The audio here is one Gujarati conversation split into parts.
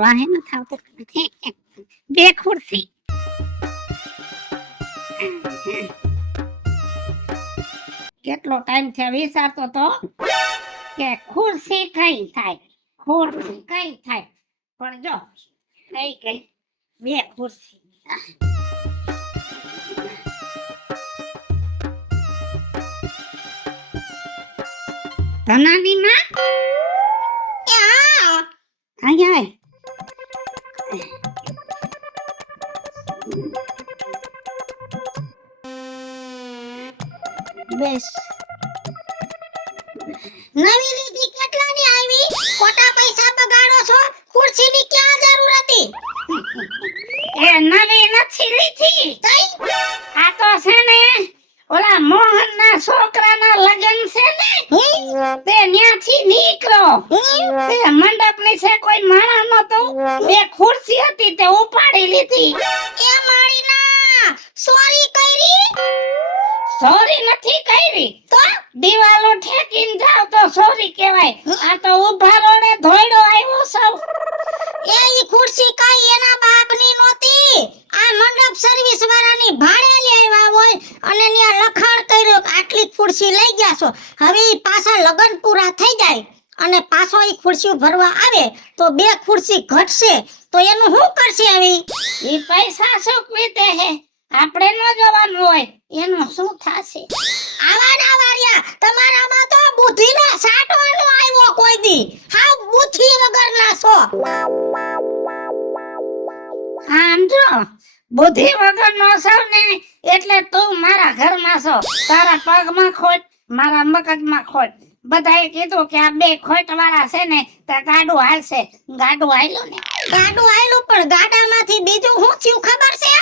વાહે ન થાવતો બે ખુરશી કેટલો ટાઈમ થયો વિચારતો તો કે ખુરશી કઈ થાય ખુરશી કઈ થાય પણ જો કઈ બે ખુરશી ધનાની માં આય આય બેસ નવી લીધી કેટલાની આવી ખોટા પૈસા બગાડો છો ખુરશીની ક્યાં જરૂર હતી એ નવી નથી લીધી આ તો છે ને ઓલા મોહનના છોકરાના લગ્ન છે ને તે ન્યાથી નીકળો તે મંડપ ની છે કોઈ માણા નતો બે ખુરશી હતી તે ઉપાડી લીધી એ માળીના સોરી કરી સોરી નથી કરી તો દીવાલો ઠેકીને જાવ તો સોરી કહેવાય આ તો ઉભા રોડે ધોઈડો આવ્યો સૌ એ ઈ ખુરશી કઈ એના બાપની નહોતી આ મંડપ સર્વિસ વાળાની ભાડે લઈ આવ્યા હોય અને ન્યા લખાણ કર્યો કે આટલી ખુરશી લઈ ગયા છો હવે ઈ પાછા લગન પૂરા થઈ જાય અને પાછો ઈ ખુરશી ભરવા આવે તો બે ખુરશી ઘટશે તો એનું શું કરશે હવે ઈ પૈસા સુકવી દે હે આપણે ન જોવાનું હોય એનું શું થાશે આવાના વારિયા તમારામાં તો બુદ્ધિનો સાટવાનો આવ્યો કોઈ દી હાવ બુદ્ધિ વગરના છો આમ જો બુદ્ધિ વગરનો સૌ ને એટલે તું મારા ઘરમાં છો તારા પગમાં ખોટ મારા મગજમાં ખોટ બધાએ કીધું કે આ બે ખોટ વાળા છે ને તે ગાડું હાલશે ગાડું હાલ્યું ને ગાડું આયલું પણ ગાડામાંથી બીજું શું થયું ખબર છે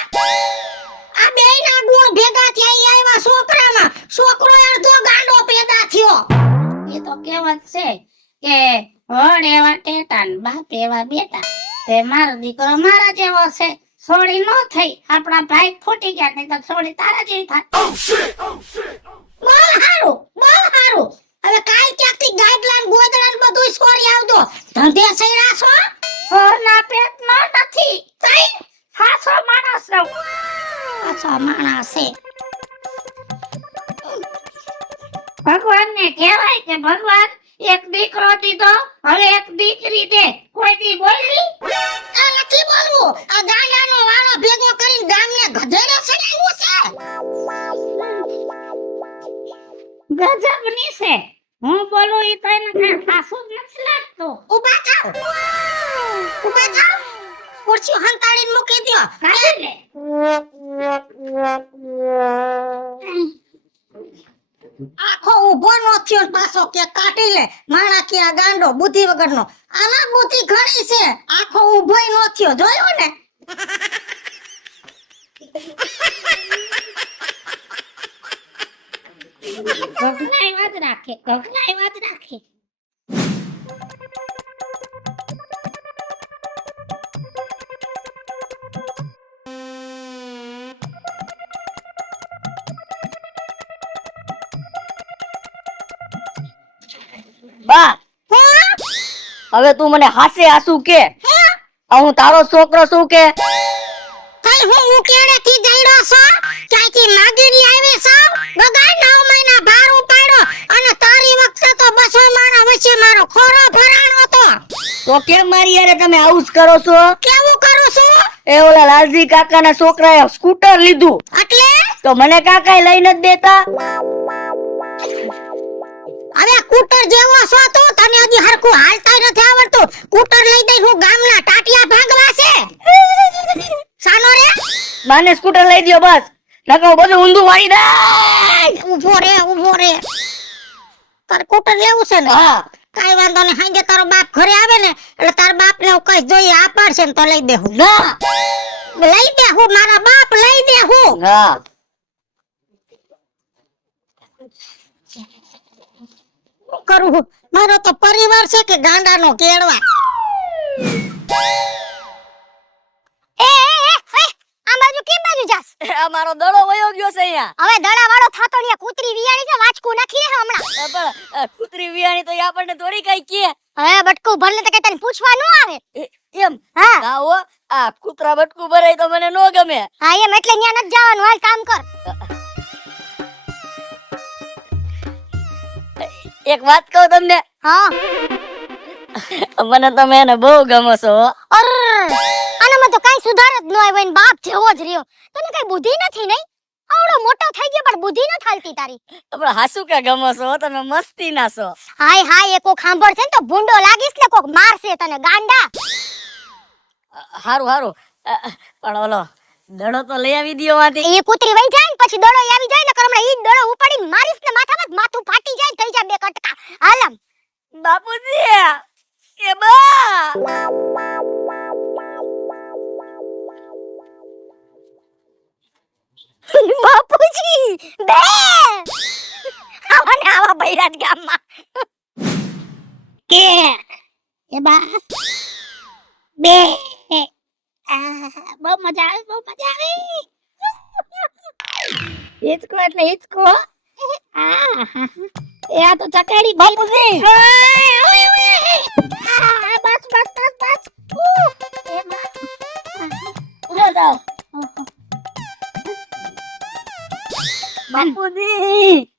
આ બેયના ગુણ ભેગા થયા ઈ આવ્યા છોકરામાં છોકરો અડધો ગાંડો પેદા થયો એ તો કહેવત છે કે વડ એવા ટેટા ને બાપ એવા બેટા તે મારો દીકરો મારા જેવો છે છોડી નો થઈ આપણા ભાઈ ફૂટી ગયા નહીં તો છોડી તારા જેવી થાય બહુ હારું હવે કાલ ક્યાંકથી ગાડલાન ગોદડાન બધું છોરી આવજો ધંધે સૈરા છો સોરના પેટનો નથી તઈ હાસો માણસ રહું પાછો માણસ છે ભગવાનને કહેવાય કે ભગવાન એક દીકરો દીધો હવે એક દીકરી દે કોઈ દી બોલી આ નથી બોલવું આ ગાડાનો વાળો ભેગો કરીને ગામને ગધેડે સડાવ્યું છે ગજબની છે હું બોલું ઈ તો એને કઈ ખાસું જ નથી લાગતું ઊભા થાવ ખુરશી હંતાડીને મૂકી દ્યો કાઢી લે આખો ઊભો નો થયો પાછો કે કાઢી લે માણા કે આ ગાંડો બુદ્ધિ વગરનો આમાં બુદ્ધિ ઘણી છે આખો ઊભોય નો થયો જોયો ને ગગનાઈ વાત રાખે બા હવે તું મને હાસે આસુ કે હું તારો છોકરો છું કે કઈ હું ઉકેડે થી જઈડો છો ક્યાંથી માગીરી આવી છો બગાઈ 9 મહિના ભાર ઉપાડ્યો અને તારી વખતે તો 200 માણા વચ્ચે મારો ખોરો ભરાણો તો કેમ મારી યારે તમે આવું જ કરો છો કેવું કરું છું એ ઓલા લાલજી કાકાના છોકરાએ સ્કૂટર લીધું એટલે તો મને કાકાએ લઈને જ દેતા હવે કૂટર જેવો છો તો તને હજી હરખું હાલતા નથી આવડતું કૂટર લઈ દઈ હું ગામના ટાટિયા ભાગવા છે સાનો રે માને સ્કૂટર લઈ દ્યો બસ નકો બધું ઊંધું વાળી દે ઊભો રે તાર કૂટર લેવું છે ને હા કાઈ વાંધો નહીં હાંજે તારો બાપ ઘરે આવે ને એટલે તાર બાપને હું કઈ જોઈએ આ પાડશે ને તો લઈ દે હું ના લઈ દે હું મારા બાપ લઈ દે હું હા કરું મારો તો પરિવાર છે કે ગાંડાનો કેળવા આ બાજુ કે બાજુ જાસ આ મારો દડો વયો ગયો છે અહીંયા હવે દડા વાળો થાતો ને કૂતરી વિયાણી છે વાચકું નાખી હે હમણાં પણ કૂતરી વિયાણી તો આપણને થોડી કઈ કે હવે બટકું ભરને તો કે તને પૂછવા ન આવે કેમ હા ના હો આ કૂતરા બટકું ભરાય તો મને નો ગમે હા એમ એટલે ન્યા નથી જવાનું હાલ કામ કર એક વાત કહું તમને હા મને તમે એને બહુ ગમો છો હો. અર આનામાં તો કાઈ સુધાર જ ન આવ્યો ને બાપ જેવો જ રહ્યો તને કઈ બુદ્ધિ નથી નહીં આવડો મોટો થઈ ગયો પણ બુદ્ધિ ન થાલતી તારી આપણે હાસુ કે ગમો છો હો, તમે મસ્તી ના છો હાય હાય એ કોક સાંભળશે ને તો ભૂંડો લાગીશ ને કોક મારશે તને ગાંડા હારું હારું પણ ઓલો દડો તો લઈ આવી દ્યો માંથી એ કૂતરી વઈ જાય ને પછી દડો આવી જાય ને હમણાં ઈ દડો ઉપાડીને મારીશ ને માથામાં માથું ફાટી જાય થઈ જાય બે કટકા હાલમ બાપુજી એ બા બાપુજી બે આવા ને આવા બૈરાજ ગામમાં કે એ બા બે બહુ મજા આવે બહુ મજા આવે હિચકો એટલે હિચકો એ આ તો ચકેડી બાપુજી બસ બસ બસ બસ એ બા ઉઠો જાઓ બાપુજી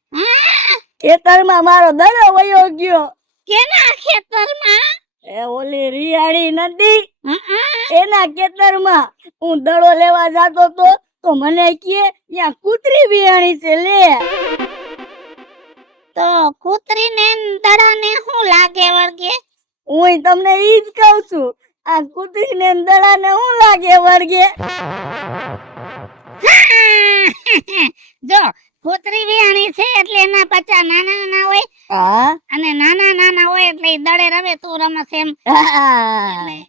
ખેતરમાં મારો દડો વયો ગયો કેના ખેતરમાં એ ઓલી રિયાળી નદી એના ખેતરમાં હું દડો લેવા જાતો તો મને કહે ત્યાં કૂતરી બિયાણી છે લે તો કૂતરીને દડાને શું લાગે વળગે હું તમને ઈ જ કહું છું આ કૂતરીને દડાને શું લાગે વર્ગે જો કૂતરી વિયાણી છે એટલે એના બચ્ચા નાના નાના હોય હા અને નાના નાના હોય એટલે ઈ દડે રમે તું રમસ એમ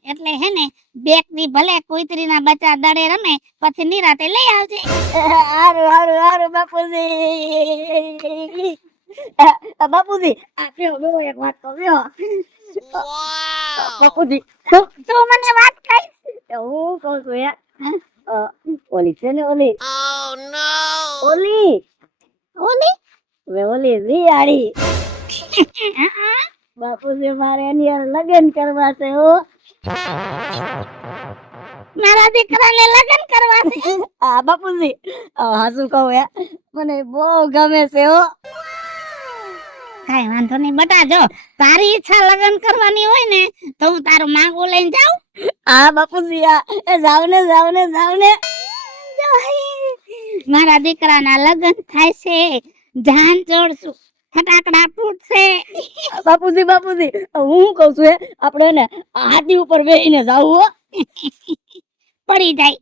એટલે હે ને બેક દી ભલે કૂતરીના બચ્ચા દડે રમે પછી નિરાતે લઈ આવજે હારું હારું હારું બાપુજી બાપુજી આ પીઓ બેવો એક વાત કહું બેવો બાપુજી તું મને વાત કઈ હું કહું છું યાર ઓલી છે ને ઓલી ઓલી ઓલી હવે ઓલી રિયાળી બાપુજી મારે એની હારે લગ્ન કરવા છે હો મારા દીકરાને લગ્ન કરવા છે આ બાપુજી હાસુ કહું યાર મને બહુ ગમે છે હો કાઈ વાંધો નહીં બટા જો તારી ઈચ્છા લગ્ન કરવાની હોય ને તો હું તારું માંગુ લઈને જાઉં આ બાપુજી આ જાવ ને મારા દીકરાના લગ્ન થાય છે જાન જોડશું ફટાકડા ફૂટશે બાપુજી હું કહું છું આપણે ને હાથી ઉપર બેહીને જાવું હો પડી જાય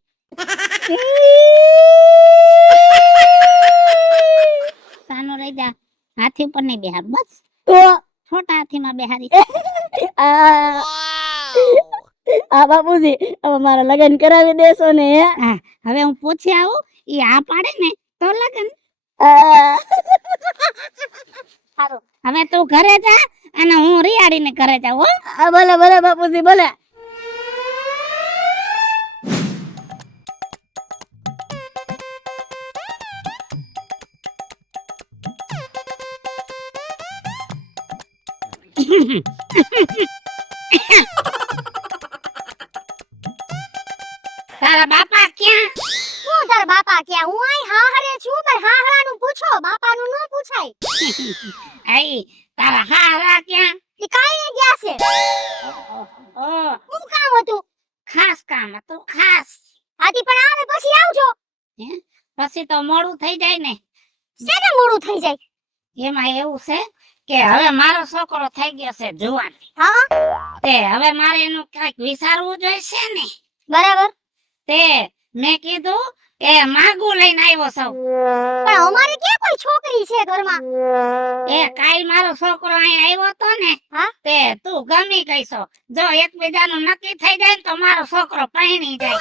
સાનો રહી જા હાથી ઉપર નહીં બેહાર બસ તો છોટા હાથીમાં બેહારી આ બાપુજી હવે મારા લગ્ન કરાવી દેશો ને હા હવે હું પૂછી આવું ઈ આ પાડે ને તો લગ્ન સારું હવે તું ઘરે જા અને હું રિયાડીને ઘરે જાઉં હો ભલે બાપુજી ભલે તારા બાપા ક્યાં હું તાર બાપા ક્યાં હું આઈ હાહરે છું પણ હાહરાનું પૂછો બાપાનું ન પૂછાય આઈ તારા હારા ક્યાં ઈ કાઈ ને ગયા છે ઓ હું કામ હતું ખાસ કામ હતું ખાસ હાથી પણ આવે પછી આવજો પછી તો મોડું થઈ જાય ને શેને મોડું થઈ જાય એમાં એવું છે કે હવે મારો છોકરો થઈ ગયો છે જુવાન હા તે હવે મારે એનું કઈક વિચારવું જોઈશે ને બરાબર તે મેં કીધું કે માગું લઈને આવ્યો છું પણ અમારે ક્યાં કોઈ છોકરી છે ઘરમાં એ કાલ મારો છોકરો અહીં આવ્યો તો ને હા તે તું ગમી ગઈશો જો એકબીજાનું નક્કી થઈ જાય ને તો મારો છોકરો પરણી જાય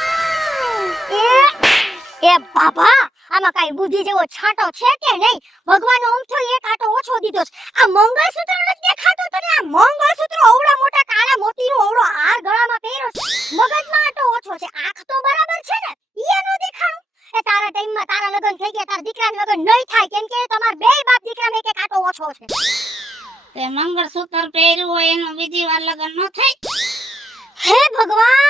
એ બાબા આમાં કઈ બુદ્ધિ જેવો છાંટો છે કે નહીં ભગવાનનો અમથો એક આટો ઓછો દીધો છે આ મંગળસૂત્ર નથી દેખાતો તને આ મંગળસૂત્ર ઓવડા મોટા કાળા મોતીનો ઓવડો હાર ગળામાં પહેર્યો છે મગજમાં આટો ઓછો છે આંખ તો બરાબર છે ને ઈ નો દેખાણું એ તારા ટાઈમમાં તારા લગન થઈ ગયા તારા દીકરાના લગન નહીં થાય કેમ કે તમાર બે બાપ દીકરાને એક આટો ઓછો છે તે મંગળસૂત્ર પહેર્યું હોય એનું બીજી વાર લગ્ન ન થાય હે ભગવાન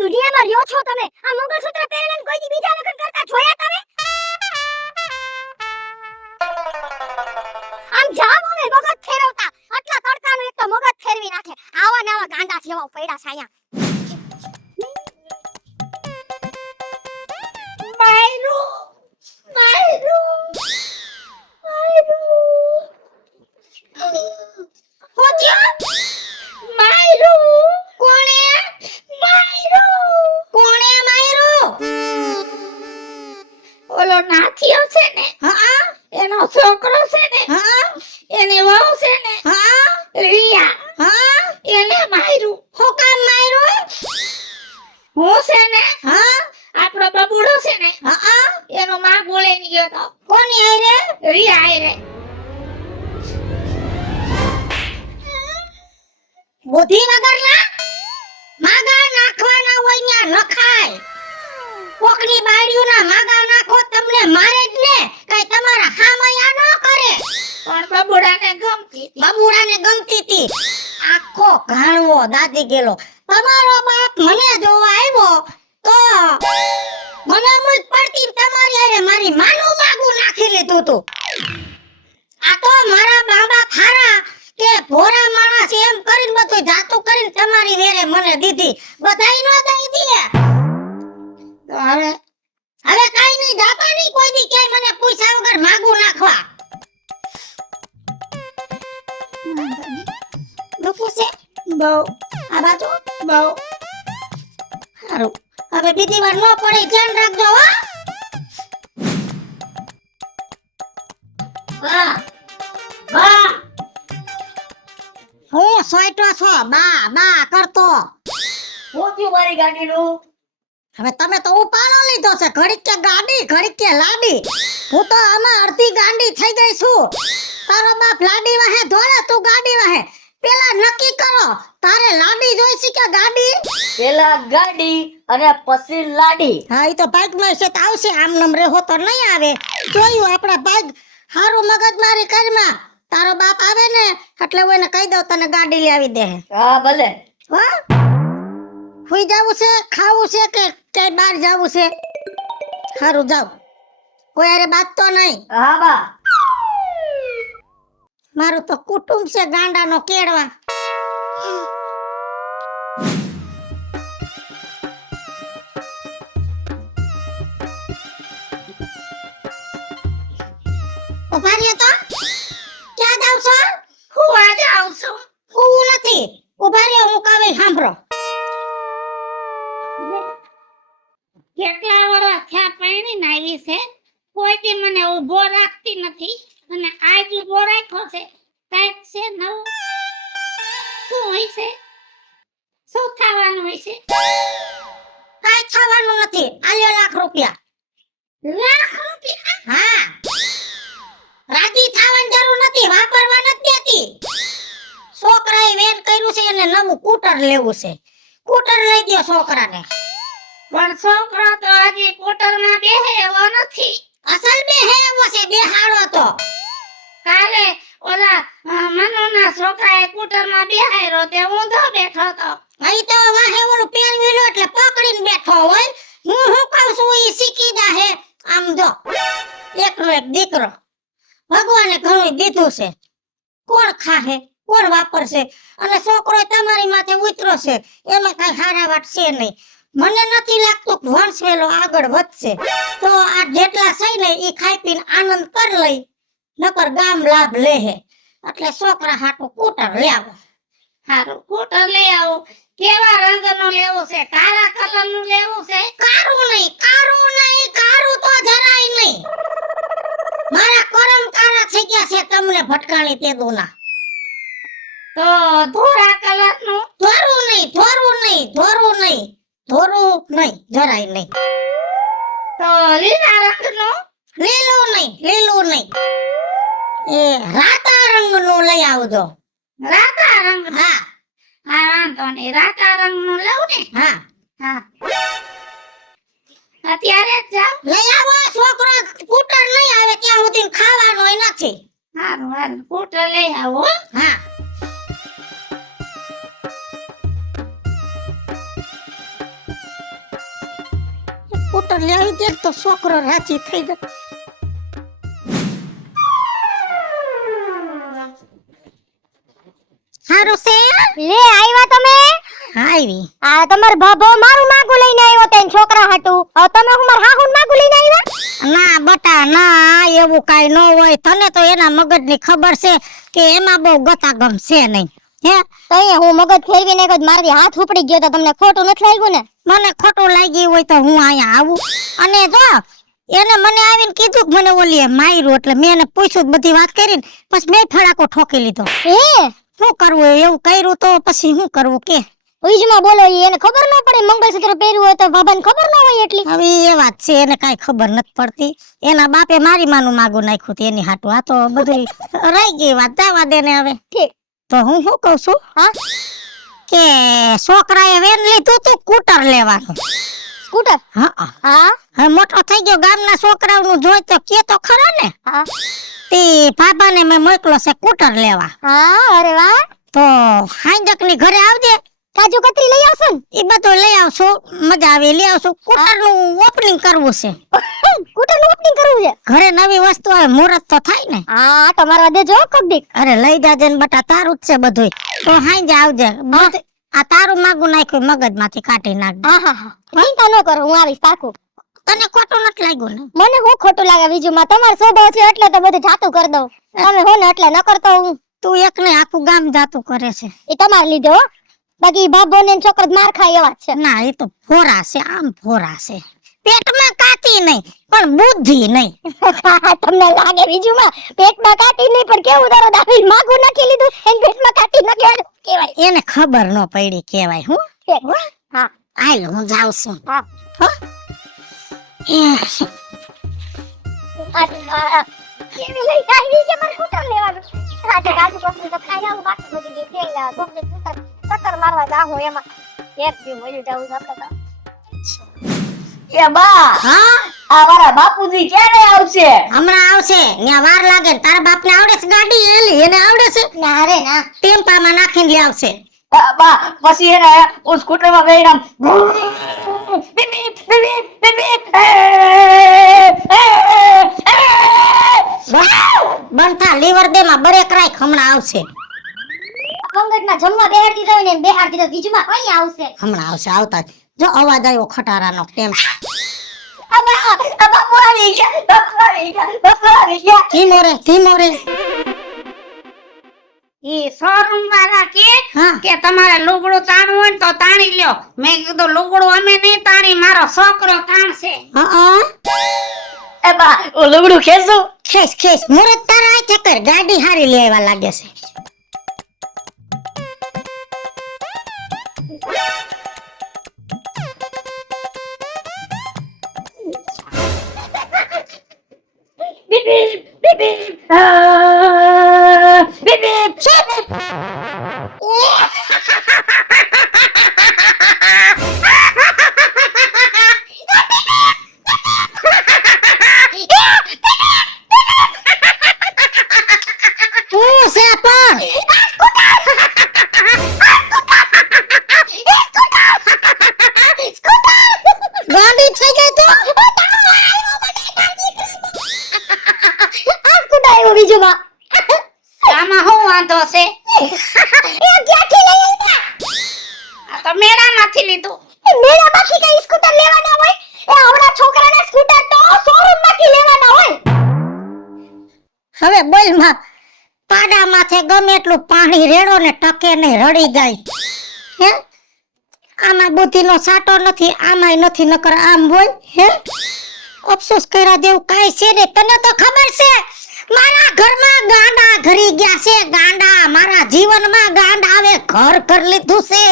દુનિયામાં રહ્યો છો તમે? આ મંગળસૂત્ર પહેરેલા કોઈ દી બીજા લગ્ન કરતા જોયા તમે? આમ જાવ હવે મગજ ફેરવતા. આટલા તડકાનું એક તો મગજ ફેરવી નાખે. આવા ને આવા ગાંડા જેવા પડ્યા છે અહીંયા. માયરું પોચ્યો? માયરું કોણે માર્યું? ઓલો નાથિયો છે ને, હા એનો છોકરો છે ને, હા એની વહુ છે ને, હા રિયા, હા. એને માર્યું. હું કામ માર્યું? હું છે ને, હા આપણો બબુડો છે ને, હા. એનો માં બોલાઈને ગયો તો કોની આયરે? રિયા આયરે. બુદ્ધિ વગરના માગા નાખવાના હોય ન્યા નખાય. કોકની બાળીઓના માગા નાખો તમને મારે જ ને. કઈ તમારા હામયા ન કરે. પણ બબુડાને ગમતી હતી. બાબુડાને ગમતી હતી. આખો ઘાણવો દાદી ગેલો. તમારો બાપ મને જોવા આવ્યો તો મને મુજ પડતી ને તમારી હારે મારી માનું માગું નાખી લીધું તું. આ તો મારા બાબા ખારા કે ભોરા માણસ એમ કરીને બધું જાતું કરીને તમારી વેરે મને દીધી. બધાય નો દઈ દે. તો હવે કાઈ નહીં જાતા નહીં કોઈ દી ક્યાંય મને પૂછ્યા વગર માગું નાખવા. દુખું છે બહુ આ બાજુ? બહુ સારું. હવે બીજી વાર ન પડે ધ્યાન રાખજો હો. વાહ વાહ. હું સોયટો છો બા બા કરતો. હું થયું મારી ગાડીનું? હવે તમે તો ઉપાડો લીધો છે. ઘડીક કે ગાડી ઘડીક કે લાડી. હું તો આમાં અડધી ગાંડી થઈ ગઈ છું. તારો બાપ લાડી વાહે ધોળે તું ગાડી વાહે. પેલા નક્કી કરો તારે લાડી જોઈશે કે ગાડી? પેલા ગાડી અને પછી લાડી. હા ઈ તો ભાગમાં છે તો આવશે. આમ નમ રેહો તો નહીં આવે. જોયું આપણા ભાગ હારું મગજમારી કરમાં. તારો બાપ આવે ને એટલે હું એને કહી દઉં તને ગાડી લઈ આવી દે. હા ભલે. હા હુઈ જાવું છે? ખાવું છે કે ક્યાંય બહાર જાવું છે? હારું જાવ. કોઈ અરે બાત તો નહીં. હા બા. મારું તો કુટુંબ છે ગાંડાનો કેળવા. ઉભા રહ્યો તો ક્યાં જાવ છો? હું આજે આવું છું. હું નથી. ઉભા રહ્યો હું કહે સાંભળો. કેટલા વર્ષ થયા પરણીને આવી છે, કોઈ દી મને ઊભો રાખતી નથી અને આજ ઊભો રાખ્યો છે. કાંઈક છે નવું? શું હોય છે? શું થવાનું હોય છે? કાઈ થવાનું નથી. આલ્યો લાખ રૂપિયા. લાખ રૂપિયા? હા રાજી થવાની જરૂર નથી. વાપરવા નથી દેતી. છોકરાએ વેન કર્યું છે એને નવું સ્કૂટર લેવું છે. સ્કૂટર લઈ દો છોકરાને. પણ છોકરો તો હજી સ્કૂટરમાં બેહે એવો નથી. અસલ બે હે એવો છે બેહાડો તો. કાલે ઓલા મનુના છોકરાએ સ્કૂટરમાં બેહાડ્યો તે ઊંધો બેઠો તો. અહીં તો વાહે ઓલું પહેરવી લો એટલે પકડીને બેઠો હોય. હું કહું છું ઈ શીખી જાહે. આમ જો એકનો એક દીકરો. ભગવાને ઘણું દીધું છે. કોણ ખાહે કોણ વાપરશે? અને છોકરો તમારી માથે ઉતરો છે એમાં કઈ હારા વાત છે નહીં. મને નથી લાગતું કે વંશવેલો આગળ વધશે. તો આ જેટલા છે ને ઈ ખાઈ પીને આનંદ કર લઈ. નકર ગામ લાભ લેહે. એટલે છોકરા હાટું સ્કૂટર લઈ આવો. હારું સ્કૂટર લઈ આવું. કેવા રંગનું લેવું છે? કાળા કલરનું લેવું છે? કારું નહીં કારું તો જરાય નહીં. મારા કરમ કાળા થઈ ગયા છે તમને ભટકાણી તે દોના. તો ધોળા કલરનું? ધોરું નહીં જરાય નહીં. તો લીલા રંગનું? લીલું નહીં. એ રાતા રંગનું લઈ આવજો. રાતા રંગ? હા હા વાંધો નહીં. રાતા રંગનું લઉં ને? હા હા અત્યારે જ જાવ? લઈ આવો. છોકરો સ્કૂટર નહીં આવે ત્યાં સુધી ખાવાનું નથી. હારું હારું સ્કૂટર લઈ આવો. હા સ્કૂટર લઈ આવી દે તો છોકરો રાજી થઈ જાય. હારું છે લે આવ્યા તમે આવી. આ તમાર ભાભો મારું માગું લઈને આવ્યો તેન છોકરા હાટુ હવે તમે હું માર હાહુન માગું લઈને આવ્યા ના બટા ના, એવું કાઈ ન હોય. તને તો એના મગજની ખબર છે કે એમાં બહુ ગતાગમ છે નહીં. હે તો અહીંયા હું મગજ ફેરવીને એક જ મારાથી હાથ ઉપડી ગયો તો તમને ખોટું નથી લાગ્યું ને મને ખોટું લાગ્યું હોય તો હું અહીંયા આવું. અને જો એને મને આવીને કીધું કે મને ઓલીએ માર્યું, એટલે મેં એને પૂછ્યું, બધી વાત કરીને પછી મેં ફડાકો ઠોકી લીધો. હે શું કરવું એવું કર્યું તો પછી શું કરવું કે? ઉઈજમાં બોલો એને ખબર ન પડે મંગળસૂત્ર પહેર્યું હોય તો બાબાને ખબર ન હોય એટલી હવે એ વાત છે, એને કાઈ ખબર નથી પડતી. એના બાપે મારી માનું માગું નાખ્યું હતું એની હાટું. આ તો બધું રહી ગઈ વાત, જવા દે ને હવે. ઠીક તો હું શું કહું છું હા કે છોકરાએ વેન લીધું તું સ્કૂટર લેવાનું. સ્કૂટર હા હા હવે મોટો થઈ ગયો, ગામના છોકરાઓનું જોઈ તો કે તો ખરો ને. હા તે બાબાને મેં મોકલો છે સ્કૂટર લેવા. હા અરે વાહ તો હાંજક ની ઘરે આવજે, કાજુ કતરી લઈ આવશો ને એ બધું લઈ આવશું, મજા આવે લઈ આવશું. સ્કૂટર નું ઓપનિંગ કરવું છે, સ્કૂટર નું ઓપનિંગ કરવું છે ઘરે નવી વસ્તુ આવે, મુહૂર્ત તો થાય ને. હા તો મારવા દેજો કોક દી અરે લઈ જાજે ને બટા, તારું જ છે બધું. તો હાંજે આવજે. આ તારું માગું નાખ્યું મગજ માંથી કાઢી નાખ. હા હા હા ચિંતા ન કરો હું આવીશ પાકું તને ખોટું નથી લાગ્યું ને? મને હું ખોટું લાગે બીજું માં તમારો સ્વભાવ છે એટલે તો બધું જાતું કરી દઉં તમે હો ને એટલે ન કરતો હું તું એક ને આખું ગામ જાતું કરે છે. એ તમારે લીધે હો બાકી બાબો ને છોકરો માર ખાય એવા જ છે ના એ તો ફોરા છે, આમ ફોરા છે. પેટમાં કાતી નહીં પણ બુદ્ધિ નહીં. તમને લાગે બીજું માં પેટમાં કાટી નહીં પણ કેવું તારો દાવી માગું નાખી લીધું એને પેટમાં કાટી ન કહેવાય એને ખબર ન પડી કેવાય. હું હા હાલ હું જાઉં છું. હા કેવી લઈ આવી કે મારે સ્કૂટર લેવાનું આજે કાજુ કતરી તો ખાઈ આવું બાકી બધી જે તેલ લેવા ગમે સ્કૂટર ચક્કર મારવા જાઉં એમાં એક દી મળી જાઉં આપણે એ બા હા આ મારા બાપુજી ક્યારે આવશે? હમણાં આવશે. ત્યાં વાર લાગે ને. તારા બાપને આવડે છે ગાડી? એલી એને આવડે છે? ના રે ના ટેમ્પામાં નાખીને લઈ આવશે. બા પછી એને હું સ્કૂટર માં ગઈ આમ બનતા લીવર દે માં બ્રેક રાખ, હમણાં આવશે. પંગટમાં જમવા બેહાડતી રહ્યો ને બેહાડતી તો બીજુમાં કઈ આવશે હમણાં આવશે. આવતા જ. જો અવાજ આવ્યો ખટારાનો ટેમ. બાપુ આવી ગયા, બાપુ આવી ગયા, બાપુ આવી ગયા. ધીમો રે ધીમો રે. ઈ શોરૂમ વાળા હા. કે તમારે લુગડું તાણવું હોય ને તો તાણી લ્યો. મેં કીધું લુગડું અમે નહીં તાણી, મારો છોકરો તાણશે. હા એ બા હું લુગડું ખેંચું. ખેસ ખેસ. મુરત તારા આ ચક્કર ગાડી હારી લેવા લાગે છે. Beep beep beep beep beep. હું છે પણ ગાડી થઈ ગઈ તો સ્કૂટર આવ્યું બીજુમાં આમાં શું વાંધો છે? એ ક્યાંથી લઈ આવ્યા આ તો મેળામાંથી લીધું. મેળામાંથી કઈ સ્કૂટર લેવાના હોય એ આવડા છોકરાના સ્કૂટર તો શોરૂમમાંથી લેવાના હોય હવે બોલ માં. પાડા માથે ગમે એટલું પાણી રેડો ને ટકે નહીં, રડી જાય. હે આમાં બુદ્ધિનો સાટો નથી, આમાંય નથી, નકર આમ બોલ. હે અફસોસ કર્યા જેવું કાઈ છે ને. તને તો ખબર છે મારા ઘરમાં ગાંડા ઘરી ગયા છે. ગાંડા મારા જીવનમાં ગાંડા આવે ઘર કર લીધું છે.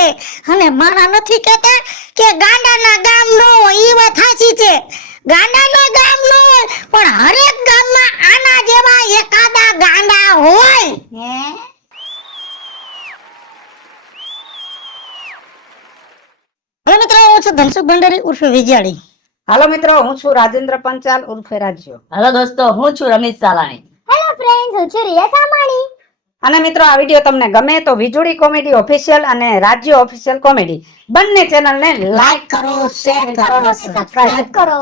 અને મારા નથી કહેતા કે ગાંડાના ગામ નો હોય, ઈ વાત સાચી છે. ગાંડાના ગામ નો હોય પણ હરેક ગામમાં આના જેવા એકાદા ગાંડા હોય. હવે મિત્રો હું છું ધનસુખ ભંડારી ઉર્ફે વિજયાળી. હાલો મિત્રો, હું છું રાજેન્દ્ર પંચાલ ઉર્ફે રાજ્યો. હેલો દોસ્તો, હું છું રમેશ સાલાણી. હેલો ફ્રેન્ડ્સ હું છું રિયા સામાણી અને મિત્રો આ વિડીયો તમને ગમે તો વીજળી કોમેડી ઓફિશિયલ અને રાજ્ય ઓફિશિયલ કોમેડી બંને ચેનલને લાઈક કરો, શેર કરો, સબસ્ક્રાઇબ કરો